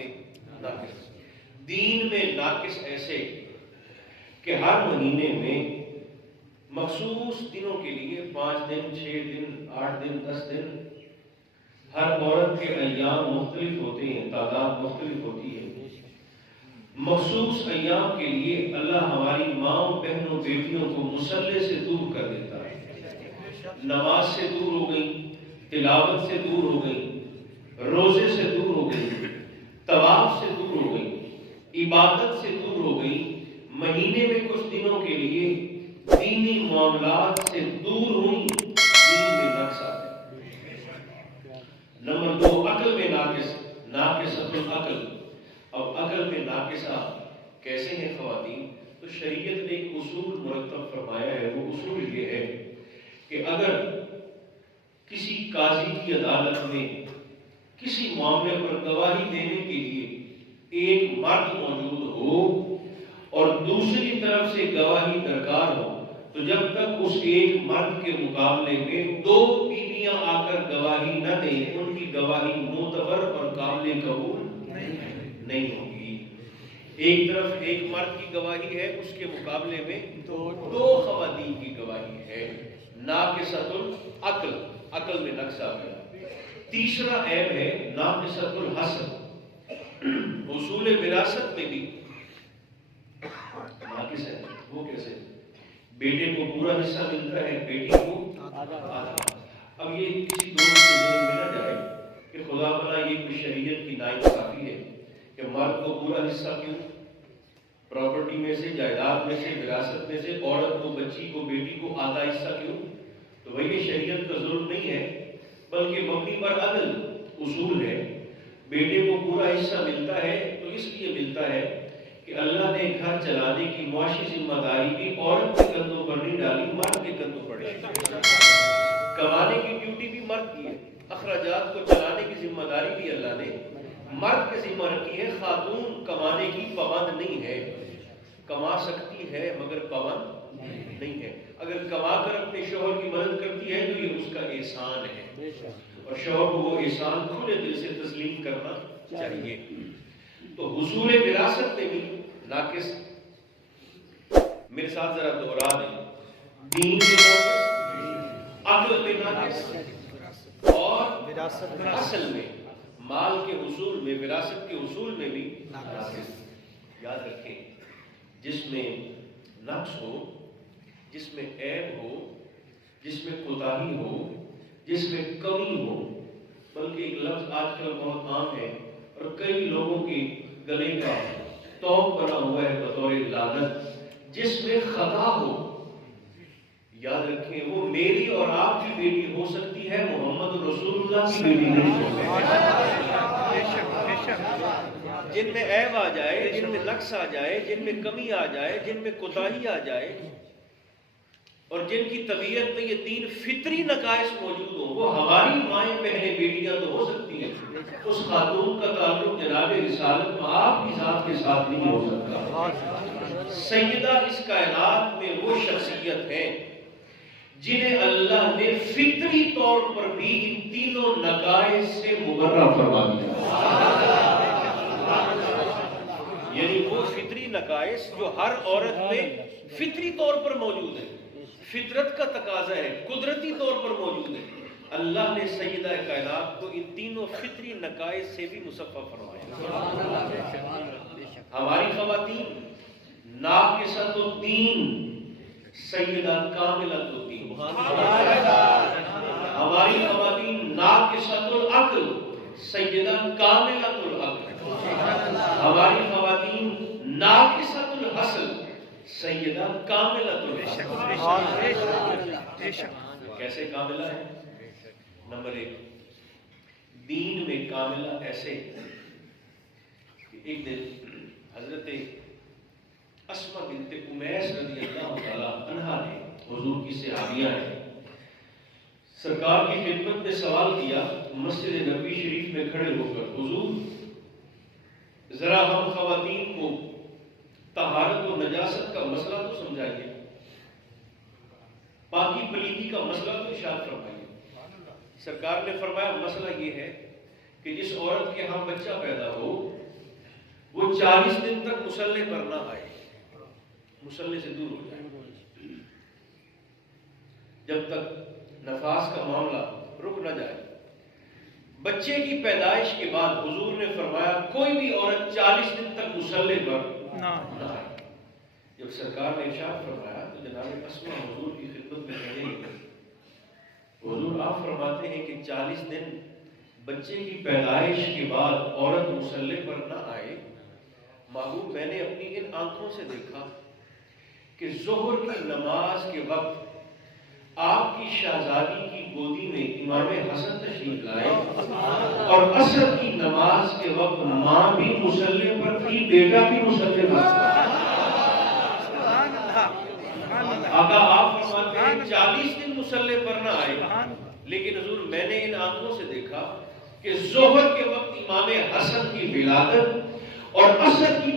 میں ناقص، دین میں ناقص ایسے کہ ہر مہینے میں مخصوص دنوں کے لیے 5 دن 6 دن 8 دن 10 دن ہر عورت کے ایام مختلف ہوتے ہیں، تعداد مختلف ہوتی ہے۔ مخصوص ایام کے لیے اللہ ہماری ماؤں بہنوں بیٹیوں کو مصلے سے دور کر دیتا ہے، نماز سے دور ہو گئی، تلاوت سے دور ہو گئی، روزے سے دور ہو گئی، طواف سے دور ہو گئی، عبادت سے دور ہو گئی، مہینے میں کچھ دنوں کے لیے دینی معاملات سے دور ہوئی، دین میں نقص آ گیا۔ نمبر 2، عقل میں ناقصۃ العقل۔ اب عقل میں ناقصہ کیسے ہیں خواتین؟ تو شریعت نے ایک اصول مرتب فرمایا ہے، وہ اصول یہ ہے کہ اگر کسی قاضی کی عدالت میں کسی معاملے پر گواہی دینے کے لیے ایک مرد موجود ہو اور دوسری طرف سے گواہی درکار ہو، تو جب تک اس ایک مرد کے مقابلے میں 2 بیویاں آ کر گواہی نہ دیں، ان کی گواہی معتبر اور قابل قبول نہیں ہوگی۔ ایک طرف ایک مرد کی گواہی ہے، اس کے مقابلے میں 2 خواتین کی گواہی ہے، ناقصۃ العقل، عقل میں نقص آ گیا۔ تیسرا عیب ہے ناقصۃ الحسب۔ اصول وراثت میں بھی ناقص ہے، وہ کیسے؟ بیٹے کو پورا حصہ ملتا ہے، بیٹی کو آدھا۔ اب یہ کسی دور سے ذہن میں نہ جائے کہ خدا بنا یہ کوئی شریعت کی ناانصافی ہے کہ مرد کو پورا حصہ کیوں، پراپرٹی میں سے، جائیداد میں سے، وراثت میں سے، عورت کو، بچی کو، بیٹی کو آدھا حصہ کیوں؟ تو وہی یہ شریعت کا ظلم نہیں ہے، بلکہ مبنی پر عدل اصول ہے۔ بیٹے کو پورا حصہ ملتا ہے تو اس لیے ملتا ہے کہ اللہ نے گھر چلانے کی معاشی ذمہ داری بھی عورت کے کندھوں پر نہیں ڈالی، مرد کے کندھوں پر ڈالی۔ کمانے کی ڈیوٹی بھی مرد کی ہے، اخراجات کو چلانے کی ذمہ داری بھی اللہ نے مرد کے ذمہ رکھی ہے۔ خاتون کمانے کی پابند نہیں ہے، کما سکتی ہے مگر پابند نہیں ہے۔ اگر کما کر اپنے شوہر کی مدد کرتی ہے تو یہ اس کا احسان ہے، اور شوہر کو وہ احسان کھلے دل سے تسلیم کرنا چاہیے۔ تو حصول وراثت میں بھی ناقص، میرے ساتھ ذرا دوہرا دیں، دین میں ناقص، عقل میں ناقص، اور اصل میں مال کے حصول میں، وراثت کے حصول میں بھی ناقص۔ یاد رکھیں، جس میں نقص ہو، جس میں عیب ہو، جس میں کوتاہی ہو، جس میں کمی ہو، بلکہ ایک لفظ آج کل بہت عام ہے اور کئی لوگوں کے گلے کا توق بنا ہوا ہے بطور لعنت، جس میں خطا ہو، یاد رکھیں وہ میری اور آپ کی بیٹی ہو سکتی ہے، محمد رسول اللہ کی بیٹی نہیں ہو سکتی۔ جن میں عیب آ جائے، جن میں نقص آ جائے، جن میں کمی آ جائے، جن میں کوتاہی آ جائے، اور جن کی طبیعت میں یہ 3 فطری نقائص موجود ہوں، وہ ہماری مائیں بہنیں بیٹیاں تو ہو سکتی ہیں، اس خاتون کا تعلق جناب رسالت آپ کی ذات کے ساتھ نہیں ہو سکتا۔ سیدہ اس کائنات میں وہ شخصیت ہے جنہیں اللہ نے فطری طور پر بھی ان تینوں نقائص سے مبرہ فرما دیا، یعنی وہ فطری نقائص جو ہر عورت میں فطری طور پر موجود ہے، فطرت کا تقاضا ہے، قدرتی طور پر موجود ہے، اللہ نے سیدہ کائنات کو ان تینوں فطری نقائص سے بھی مصفہ فرمایا۔ ہماری خواتین ناقصۃ الدین، سیدہ کاملۃ الدین، ہماری خواتین ناقصۃ العقل، سیدہ کاملۃ العقل، ہماری خواتین ناقصۃ الحسن، سیدہ کاملۃ الحسن۔ کیسے کاملہ ہے؟ نمبر 1، دین میں کاملہ ایسے کہ ایک دن حضرت اسماء بنت امیس رضی اللہ تعالیٰ عنہا نے، حضور کی صحابیہ ہیں، سرکار کی خدمت میں سوال کیا مسجد نبوی شریف میں کھڑے ہو کر، حضور ذرا ہم خواتین کو طہارت و نجاست کا مسئلہ تو سمجھائیے، پاکی پلیدی کا مسئلہ تو ارشاد فرمائیے۔ سرکار نے فرمایا مسئلہ یہ ہے کہ جس عورت کے ہاں بچہ پیدا ہو وہ 40 دن تک مصلے پر نہ آئے، مصلے سے دور ہو جائے، جب تک نفاس کا معاملہ رک نہ جائے۔ بچے کی پیدائش کے بعد حضور نے فرمایا کوئی بھی عورت 40 دن تک مصلے پر نہ آئے۔ جب سرکار نے ارشاد فرمایا تو جناب اسما حضور کی خدمت میں کہنے لگے، حضور آپ فرماتے ہیں کہ 40 دن بچے کی پیدائش کے بعد عورت مصلے پر نہ آئے، محبوب میں نے اپنی ان آنکھوں سے دیکھا کہ ظہر کی نماز کے وقت آپ کی شہزادی کی گودی میں امام حسن تشریف لائے، اور عصر کی نماز کے وقت ماں بھی مصلے پر تھی، بیٹا بھی مصلے پر تھا۔ آقا آپ فرماتے ہیں 40 دن مصلے پر نہ آئے، لیکن حضور میں نے ان آنکھوں سے دیکھا کہ ظہر کے وقت امام حسن کی ولادت اور عصر کی